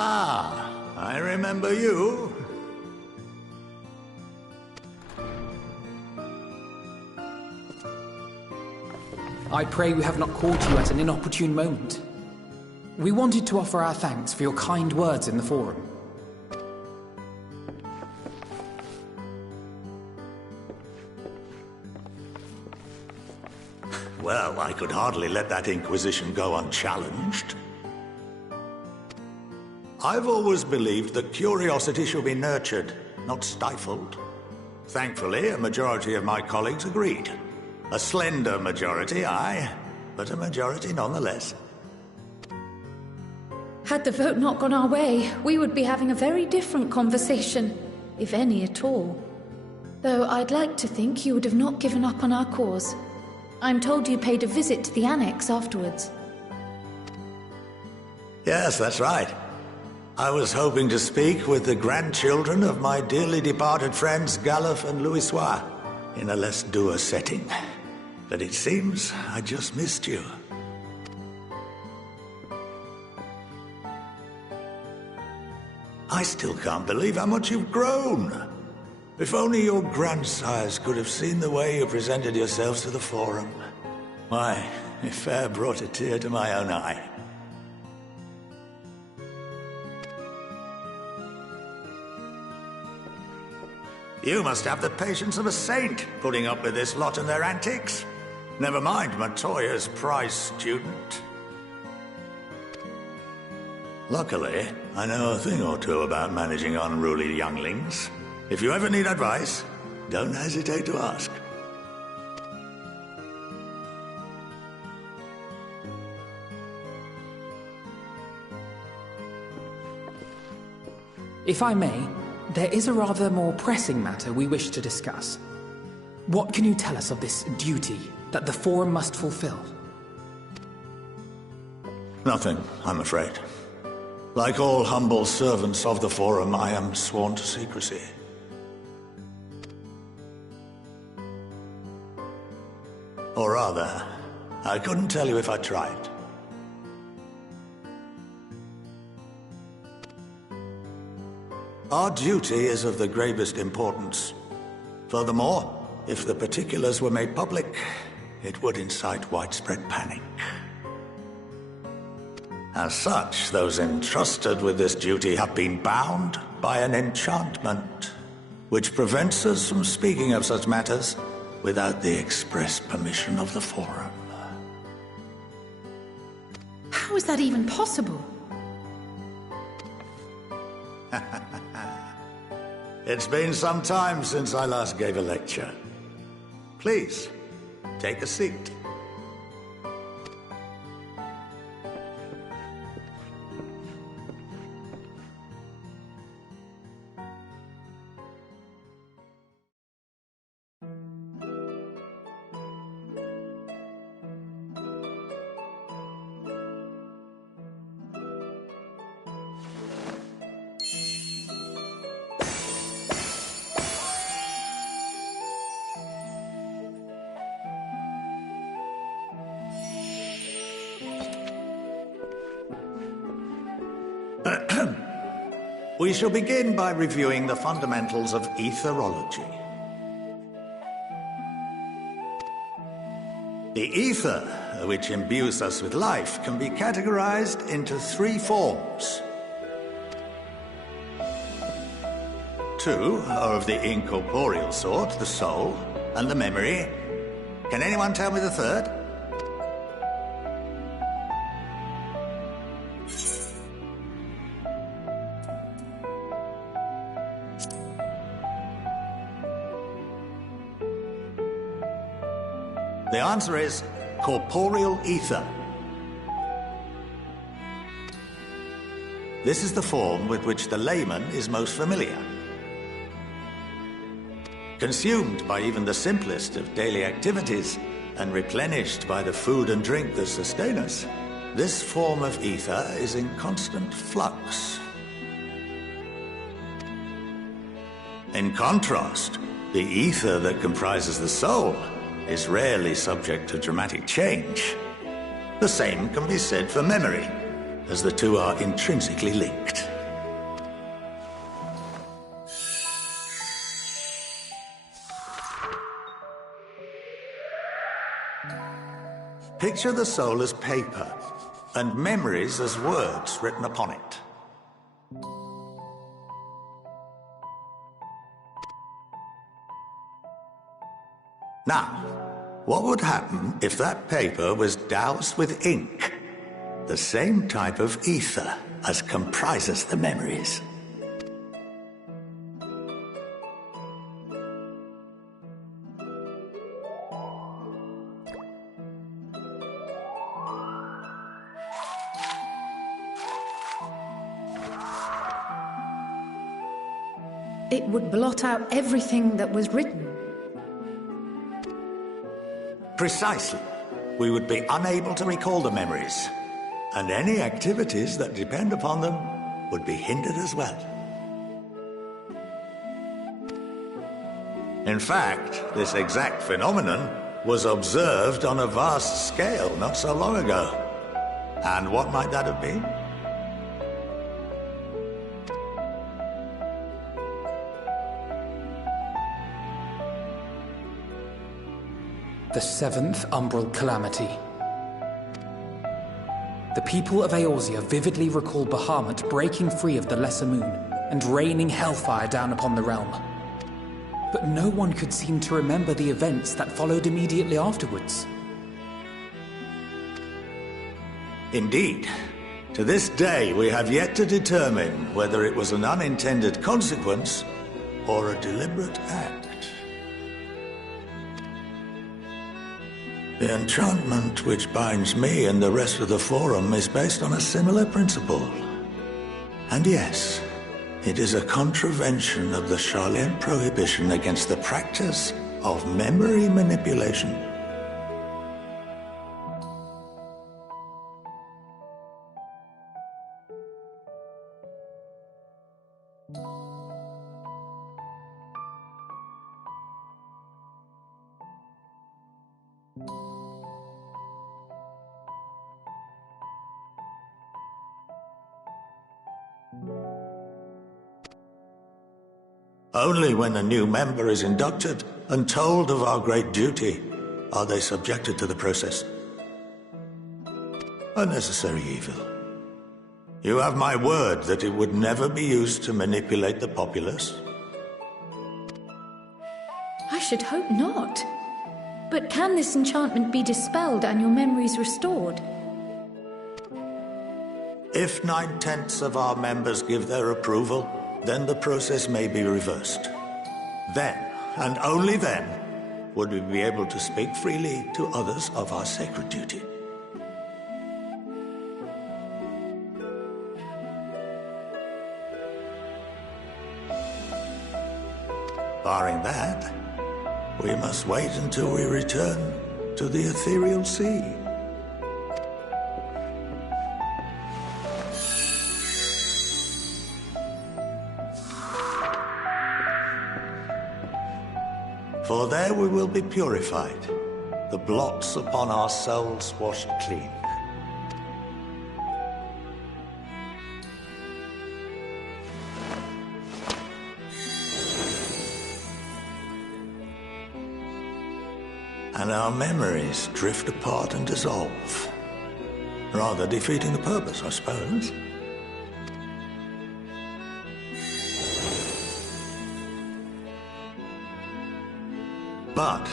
Ah, I remember you. I pray we have not caught you at an inopportune moment. We wanted to offer our thanks for your kind words in the forum. Well, I could hardly let that inquisition go unchallenged. I've always believed that curiosity should be nurtured, not stifled. Thankfully, a majority of my colleagues agreed. A slender majority, aye, but a majority nonetheless. Had the vote not gone our way, we would be having a very different conversation, if any at all. Though I'd like to think you would have not given up on our cause. I'm told you paid a visit to the annex afterwards. Yes, that's right. I was hoping to speak with the grandchildren of my dearly departed friends Galuf and Louisoix in a less dour setting. But it seems I just missed you. I still can't believe how much you've grown. If only your grandsires could have seen the way you presented yourselves to the Forum. Why, it fair brought a tear to my own eye. You must have the patience of a saint, putting up with this lot and their antics. Never mind Matoya's prize student. Luckily, I know a thing or two about managing unruly younglings. If you ever need advice, don't hesitate to ask. If I may, there is a rather more pressing matter we wish to discuss. What can you tell us of this duty that the Forum must fulfill? Nothing, I'm afraid. Like all humble servants of the Forum, I am sworn to secrecy. Or rather, I couldn't tell you if I tried. Our duty is of the gravest importance. Furthermore, if the particulars were made public, it would incite widespread panic. As such, those entrusted with this duty have been bound by an enchantment, which prevents us from speaking of such matters without the express permission of the Forum. How is that even possible? It's been some time since I last gave a lecture. Please, take a seat. We shall begin by reviewing the fundamentals of etherology. The ether, which imbues us with life, can be categorized into three forms. Two are of the incorporeal sort, the soul and the memory. Can anyone tell me the third? The answer is corporeal ether. This is the form with which the layman is most familiar. Consumed by even the simplest of daily activities and replenished by the food and drink that sustain us, this form of ether is in constant flux. In contrast, the ether that comprises the soul is rarely subject to dramatic change. The same can be said for memory. as the two are intrinsically linked. Picture the soul as paper, and memories as words written upon it. Now, what would happen if that paper was doused with ink? The same type of ether as comprises the memories. It would blot out everything that was written. Precisely. We would be unable to recall the memories, and any activities that depend upon them would be hindered as well. In fact, this exact phenomenon was observed on a vast scale not so long ago. And what might that have been? The seventh Umbral Calamity. The people of Eorzea vividly recall Bahamut breaking free of the Lesser Moon and raining hellfire down upon the realm. But no one could seem to remember the events that followed immediately afterwards. Indeed. To this day, we have yet to determine whether it was an unintended consequence or a deliberate act. The enchantment which binds me and the rest of the Forum is based on a similar principle. And yes, it is a contravention of the Sharlayan prohibition against the practice of memory manipulation. Only when a new member is inducted and told of our great duty are they subjected to the process. A necessary evil. You have my word that it would never be used to manipulate the populace? I should hope not. But can this enchantment be dispelled and your memories restored? If 9/10 of our members give their approval, then the process may be reversed. Then, and only then, would we be able to speak freely to others of our sacred duty. Barring that, we must wait until we return to the ethereal sea. For there we will be purified, the blots upon our souls washed clean. And our memories drift apart and dissolve, rather defeating the purpose, I suppose. But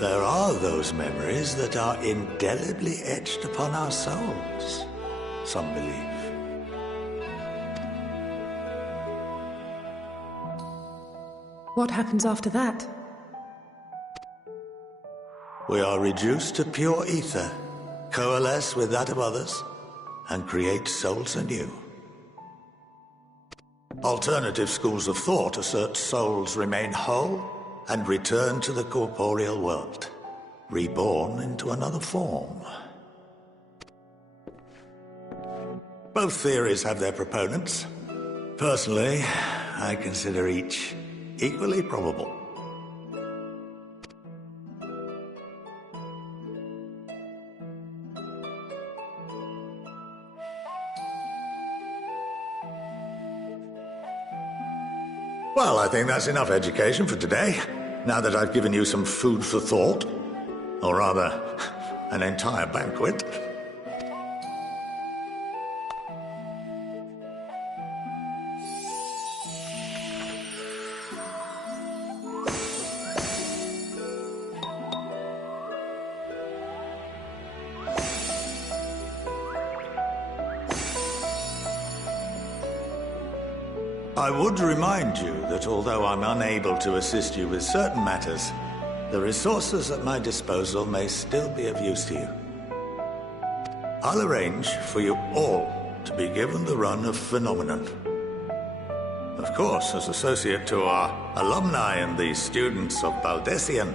there are those memories that are indelibly etched upon our souls, some believe. What happens after that? We are reduced to pure ether, coalesce with that of others, and create souls anew. Alternative schools of thought assert souls remain whole and return to the corporeal world, reborn into another form. Both theories have their proponents. Personally, I consider each equally probable. Well, I think that's enough education for today. Now that I've given you some food for thought. Or rather, an entire banquet. I would remind you that although I'm unable to assist you with certain matters, the resources at my disposal may still be of use to you. I'll arrange for you all to be given the run of Phenomenon. Of course, as associate to our alumni and the students of Baldessian,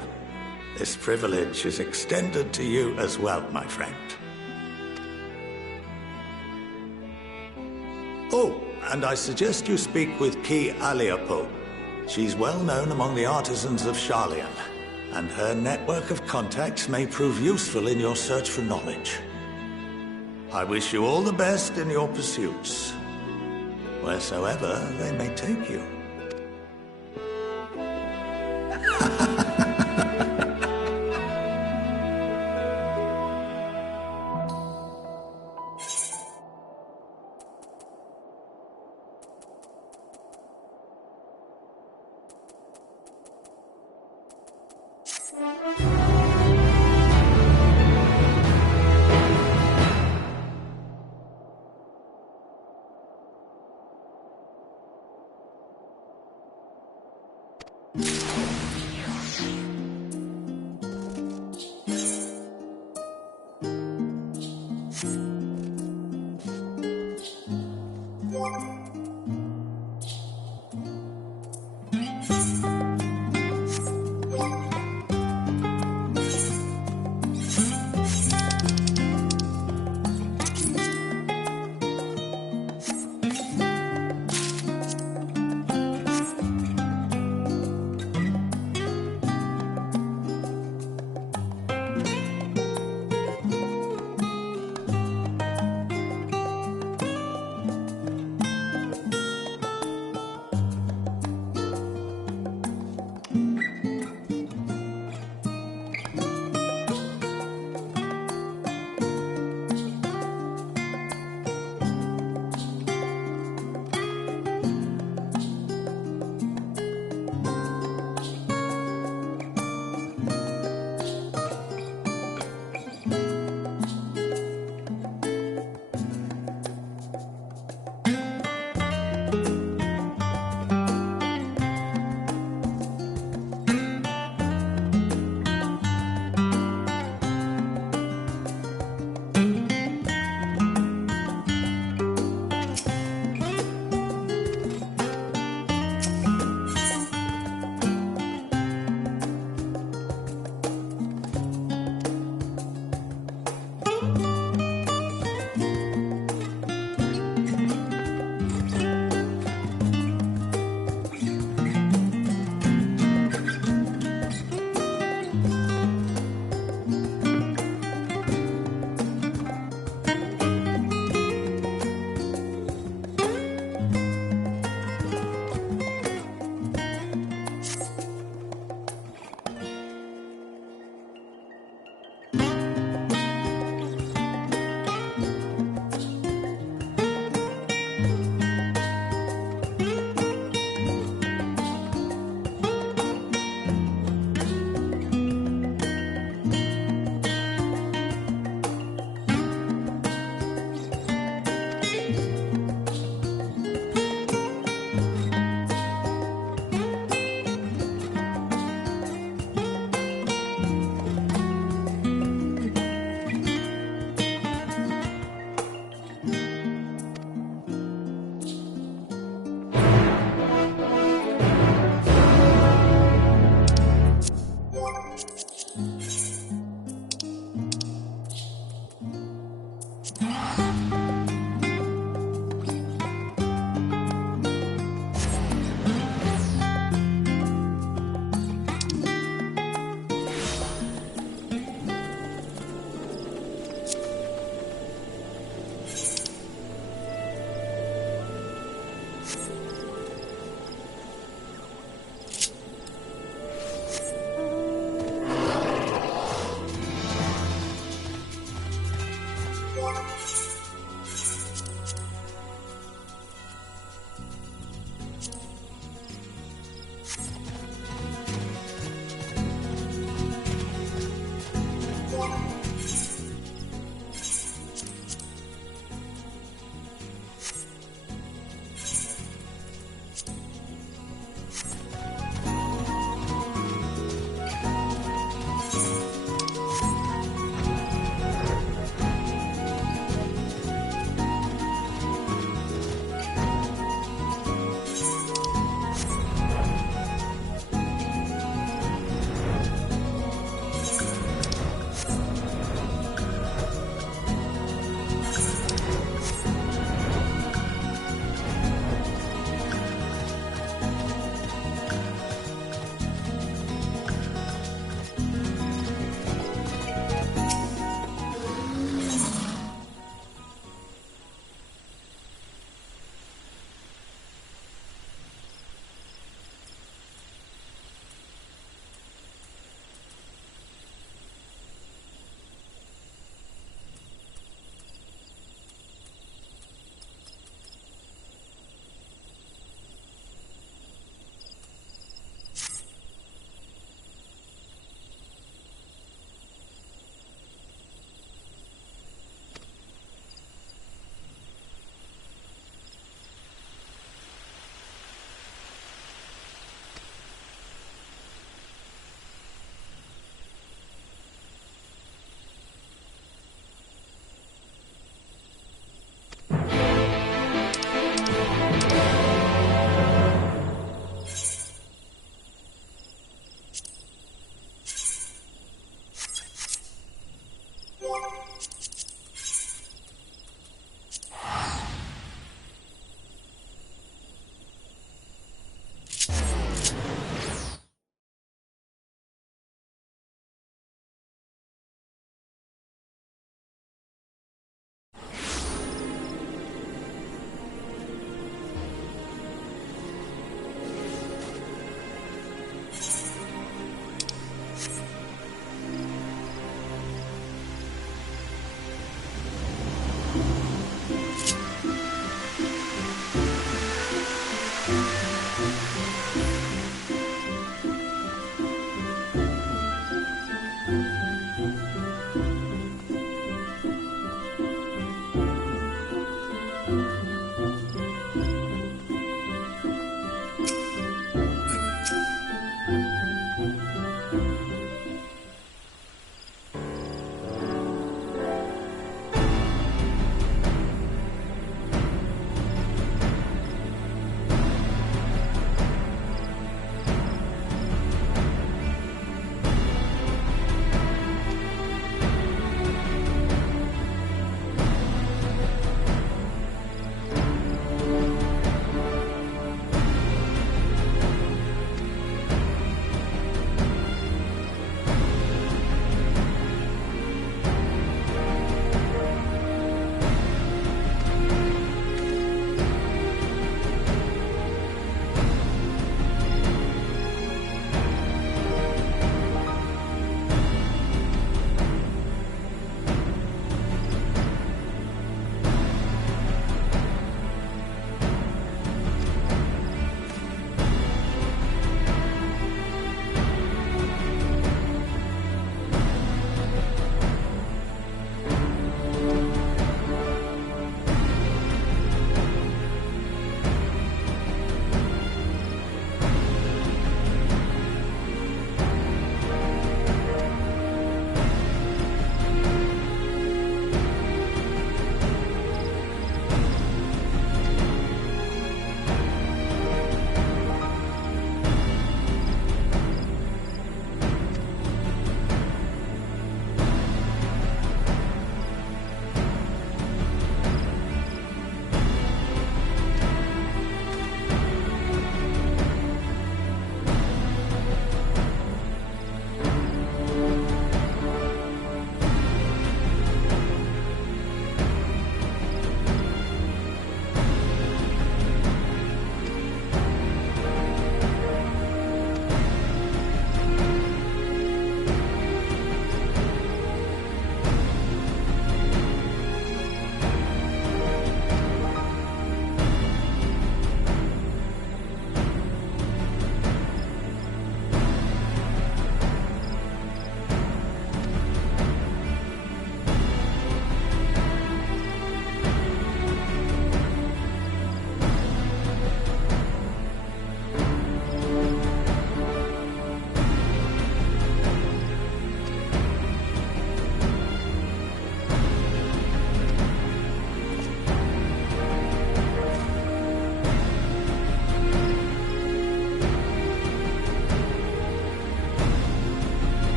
this privilege is extended to you as well, my friend. Oh, and I suggest you speak with Ki Aliapo. She's well known among the artisans of Sharlayan, and her network of contacts may prove useful in your search for knowledge. I wish you all the best in your pursuits, wheresoever they may take you.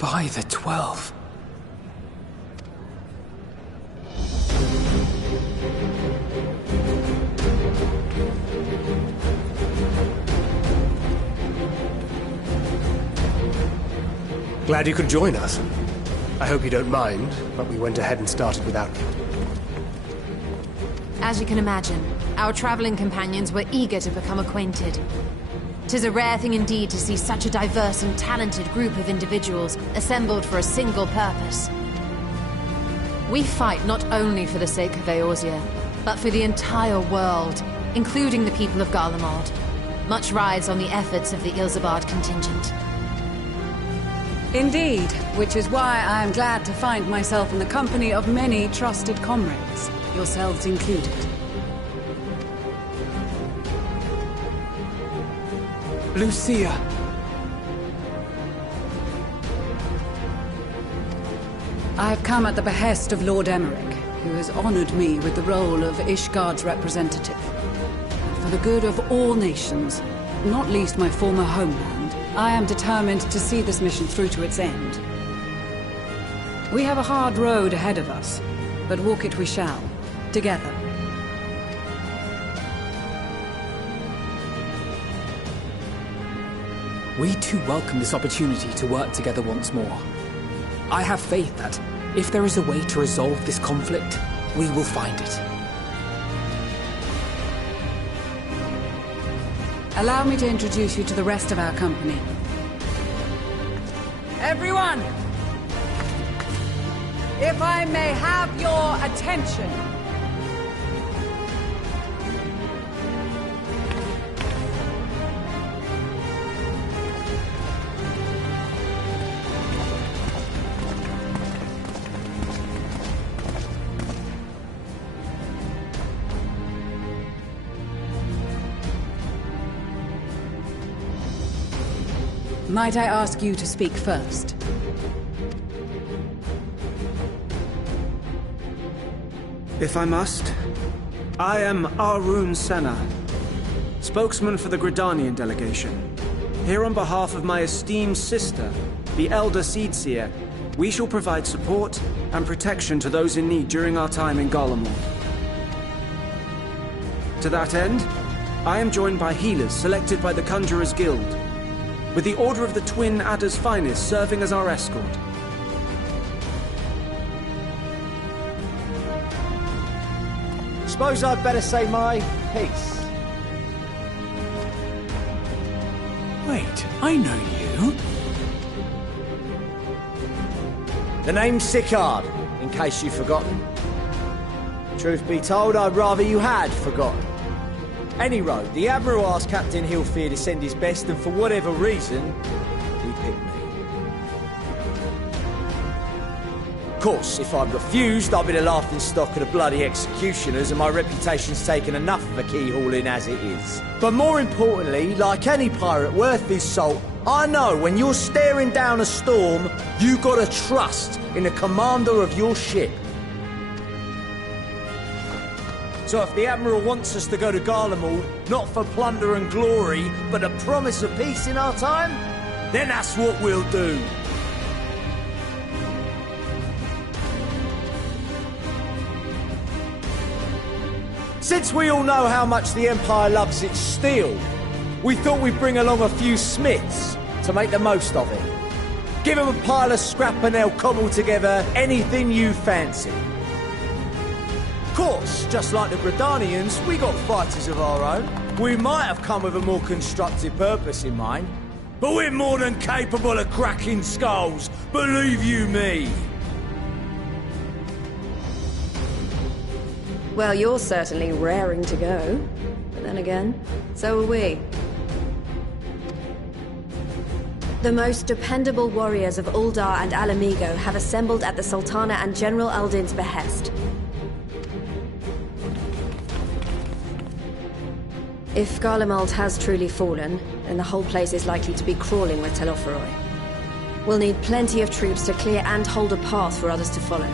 By the 12. Glad you could join us. I hope you don't mind, but we went ahead and started without you. As you can imagine, our traveling companions were eager to become acquainted. 'Tis a rare thing indeed to see such a diverse and talented group of individuals assembled for a single purpose. We fight not only for the sake of Eorzea, but for the entire world, including the people of Garlemald. Much rides on the efforts of the Ilsabard contingent. Indeed, which is why I am glad to find myself in the company of many trusted comrades, yourselves included. Lucia! I have come at the behest of Lord Emmerich, who has honored me with the role of Ishgard's representative. And for the good of all nations, not least my former homeland, I am determined to see this mission through to its end. We have a hard road ahead of us, but walk it we shall, together. We too welcome this opportunity to work together once more. I have faith that, if there is a way to resolve this conflict, we will find it. Allow me to introduce you to the rest of our company. Everyone! If I may have your attention. Might I ask you to speak first? If I must, I am Arun Senna, spokesman for the Gridanian delegation. Here on behalf of my esteemed sister, the Elder Seedseer, we shall provide support and protection to those in need during our time in Garlemald. To that end, I am joined by healers selected by the Conjurers Guild, with the Order of the Twin Adder's Finest serving as our escort. Suppose I'd better say my piece. Wait, I know you. The name's Sicard, in case you've forgotten. Truth be told, I'd rather you had forgotten. Any road, the Admiral asked Captain Hillfear to send his best, and for whatever reason, he picked me. Of course, if I'd refused, I'd be the laughingstock of the bloody executioners, and my reputation's taken enough of a keyhauling as it is. But more importantly, like any pirate worth his salt, I know when you're staring down a storm, you gotta trust in the commander of your ship. So if the Admiral wants us to go to Garlemald, not for plunder and glory, but a promise of peace in our time, then that's what we'll do. Since we all know how much the Empire loves its steel, we thought we'd bring along a few smiths to make the most of it. Give them a pile of scrap and they'll cobble together anything you fancy. Of course, just like the Gridanians, we got fighters of our own. We might have come with a more constructive purpose in mind, but we're more than capable of cracking skulls, believe you me. Well, you're certainly raring to go. But then again, so are we. The most dependable warriors of Uldar and Alamigo have assembled at the Sultana and General Aldin's behest. If Garlemald has truly fallen, then the whole place is likely to be crawling with Telophoroi. We'll need plenty of troops to clear and hold a path for others to follow.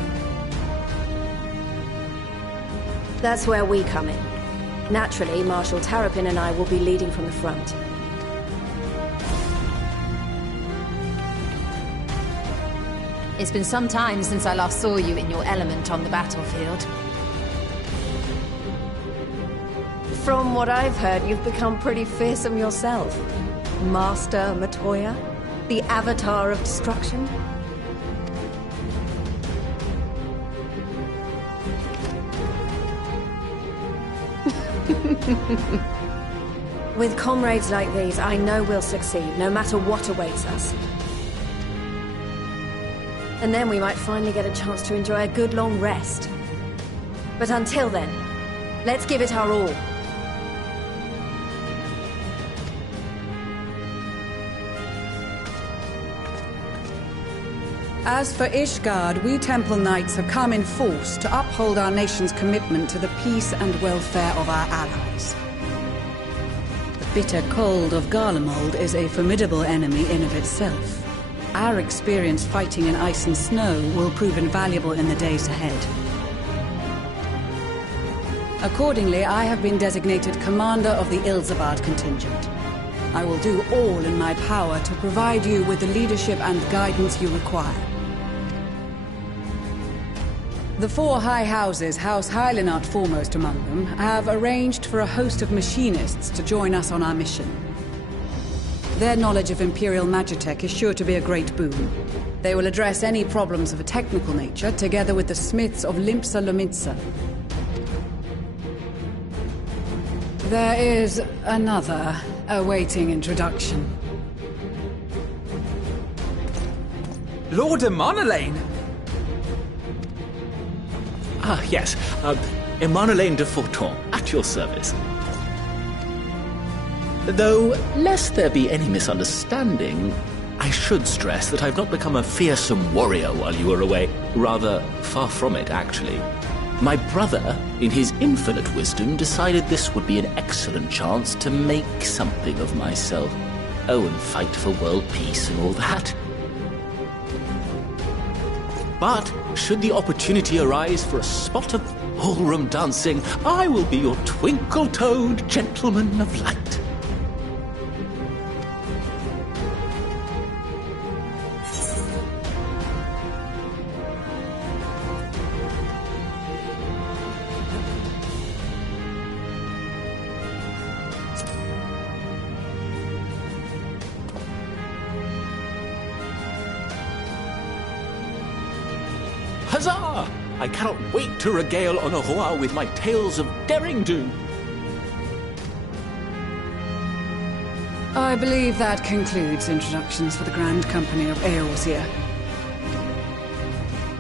That's where we come in. Naturally, Marshal Tarapin and I will be leading from the front. It's been some time since I last saw you in your element on the battlefield. From what I've heard, you've become pretty fearsome yourself. Master Matoya? The Avatar of Destruction? With comrades like these, I know we'll succeed, no matter what awaits us. And then we might finally get a chance to enjoy a good long rest. But until then, let's give it our all. As for Ishgard, we Temple Knights have come in force to uphold our nation's commitment to the peace and welfare of our allies. The bitter cold of Garlemald is a formidable enemy in of itself. Our experience fighting in ice and snow will prove invaluable in the days ahead. Accordingly, I have been designated commander of the Ilzabard contingent. I will do all in my power to provide you with the leadership and guidance you require. The four high houses, House Hylinart foremost among them, have arranged for a host of machinists to join us on our mission. Their knowledge of Imperial Magitech is sure to be a great boon. They will address any problems of a technical nature, together with the smiths of Limpsa Lomitsa. There is another awaiting introduction. Lord Emanolain! Ah, yes. Emanolain de Forton, at your service. Though, lest there be any misunderstanding, I should stress that I've not become a fearsome warrior while you were away. Rather, far from it, actually. My brother, in his infinite wisdom, decided this would be an excellent chance to make something of myself. Oh, and fight for world peace and all that. But, should the opportunity arise for a spot of ballroom dancing, I will be your twinkle-toed gentleman of light. Huzzah! I cannot wait to regale Honoroa with my tales of derring-do. I believe that concludes introductions for the Grand Company of Eorzea.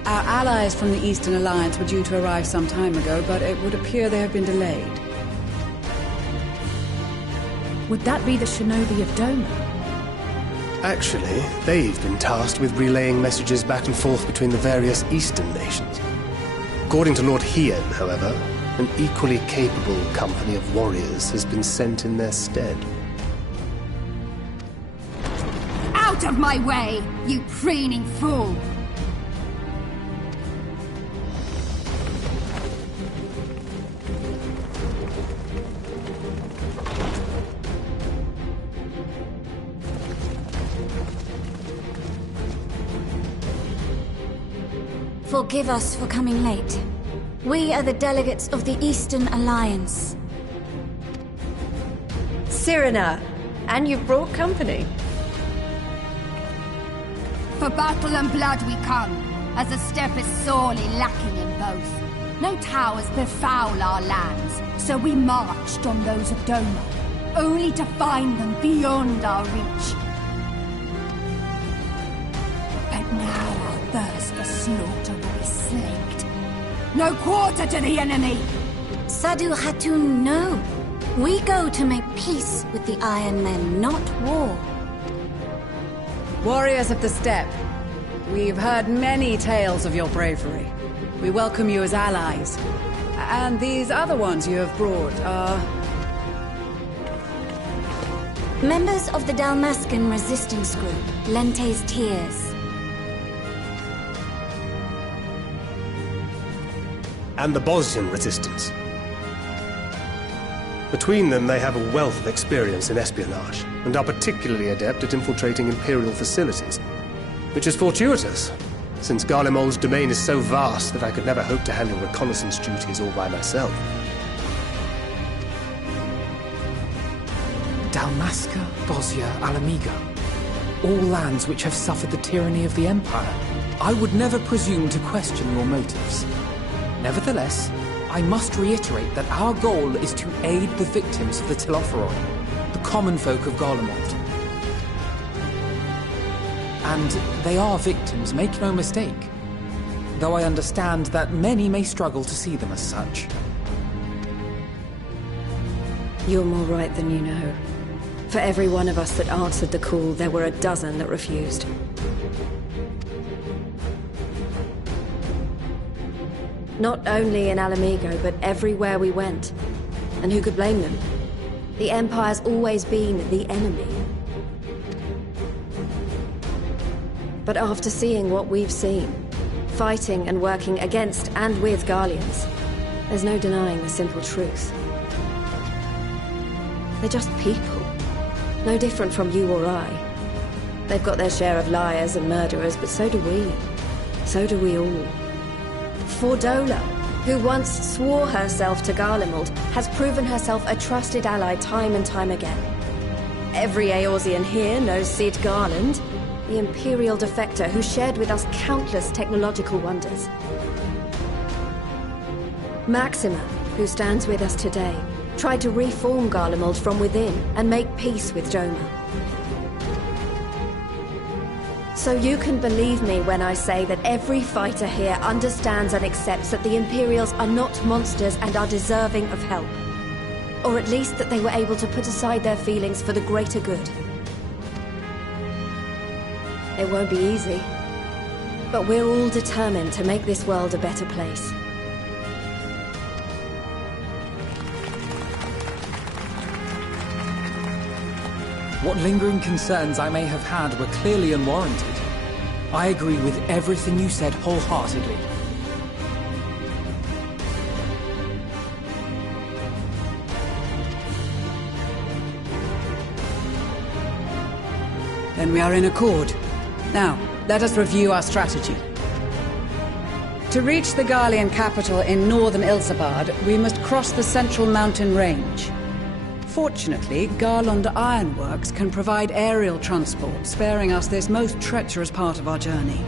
Our allies from the Eastern Alliance were due to arrive some time ago, but it would appear they have been delayed. Would that be the Shinobi of Doma? Actually, they've been tasked with relaying messages back and forth between the various Eastern nations. According to Lord Hien, however, an equally capable company of warriors has been sent in their stead. Out of my way, you preening fool! Forgive us for coming late. We are the delegates of the Eastern Alliance. Cyrena, and you've brought company. For battle and blood we come, as a step is sorely lacking in both. No towers befoul our lands, so we marched on those of Doma, only to find them beyond our reach. But now our thirst for slaughter will be slaked. No quarter to the enemy! Sadu Hatun, no. We go to make peace with the Iron Men, not war. Warriors of the Steppe, we've heard many tales of your bravery. We welcome you as allies. And these other ones you have brought are... members of the Dalmascan resistance group, Lente's Tears. And the Bosnian resistance. Between them, they have a wealth of experience in espionage, and are particularly adept at infiltrating Imperial facilities, which is fortuitous, since Garlemald's domain is so vast that I could never hope to handle reconnaissance duties all by myself. Dalmasca, Bosnia, Alamigo. All lands which have suffered the tyranny of the Empire. I would never presume to question your motives. Nevertheless, I must reiterate that our goal is to aid the victims of the Telophoroi, the common folk of Garlemald. And they are victims, make no mistake. Though I understand that many may struggle to see them as such. You're more right than you know. For every one of us that answered the call, there were a dozen that refused. Not only in Alamigo, but everywhere we went. And who could blame them? The Empire's always been the enemy. But after seeing what we've seen, fighting and working against and with Garleans, there's no denying the simple truth. They're just people. No different from you or I. They've got their share of liars and murderers, but so do we. So do we all. Fordola, who once swore herself to Garlemald, has proven herself a trusted ally time and time again. Every Eorzean here knows Cid Garland, the Imperial defector who shared with us countless technological wonders. Maxima, who stands with us today, tried to reform Garlemald from within and make peace with Joma. So you can believe me when I say that every fighter here understands and accepts that the Imperials are not monsters and are deserving of help. Or at least that they were able to put aside their feelings for the greater good. It won't be easy, but we're all determined to make this world a better place. What lingering concerns I may have had were clearly unwarranted. I agree with everything you said wholeheartedly. Then we are in accord. Now, let us review our strategy. To reach the Garlean capital in northern Ilsabard, we must cross the central mountain range. Fortunately, Garland Ironworks can provide aerial transport, sparing us this most treacherous part of our journey.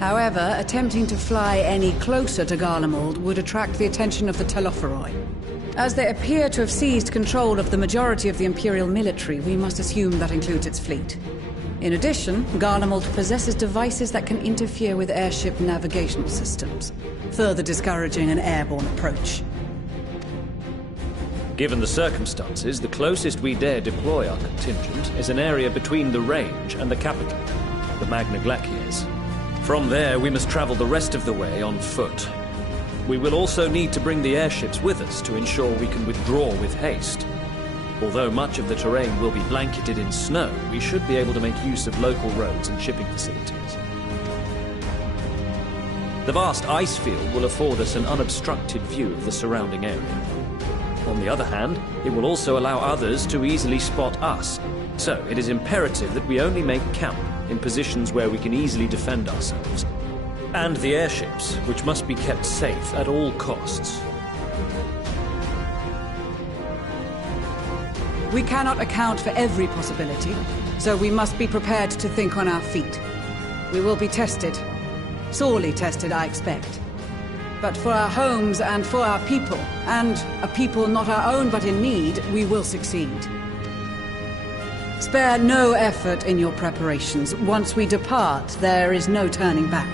However, attempting to fly any closer to Garlemald would attract the attention of the Telophoroi. As they appear to have seized control of the majority of the Imperial military, we must assume that includes its fleet. In addition, Garlemald possesses devices that can interfere with airship navigational systems, further discouraging an airborne approach. Given the circumstances, the closest we dare deploy our contingent is an area between the range and the capital, the Magna Glaciers. From there, we must travel the rest of the way on foot. We will also need to bring the airships with us to ensure we can withdraw with haste. Although much of the terrain will be blanketed in snow, we should be able to make use of local roads and shipping facilities. The vast ice field will afford us an unobstructed view of the surrounding area. On the other hand, it will also allow others to easily spot us. So it is imperative that we only make camp in positions where we can easily defend ourselves. And the airships, which must be kept safe at all costs. We cannot account for every possibility, so we must be prepared to think on our feet. We will be tested. Sorely tested, I expect. But for our homes and for our people, and a people not our own but in need, we will succeed. Spare no effort in your preparations. Once we depart, there is no turning back.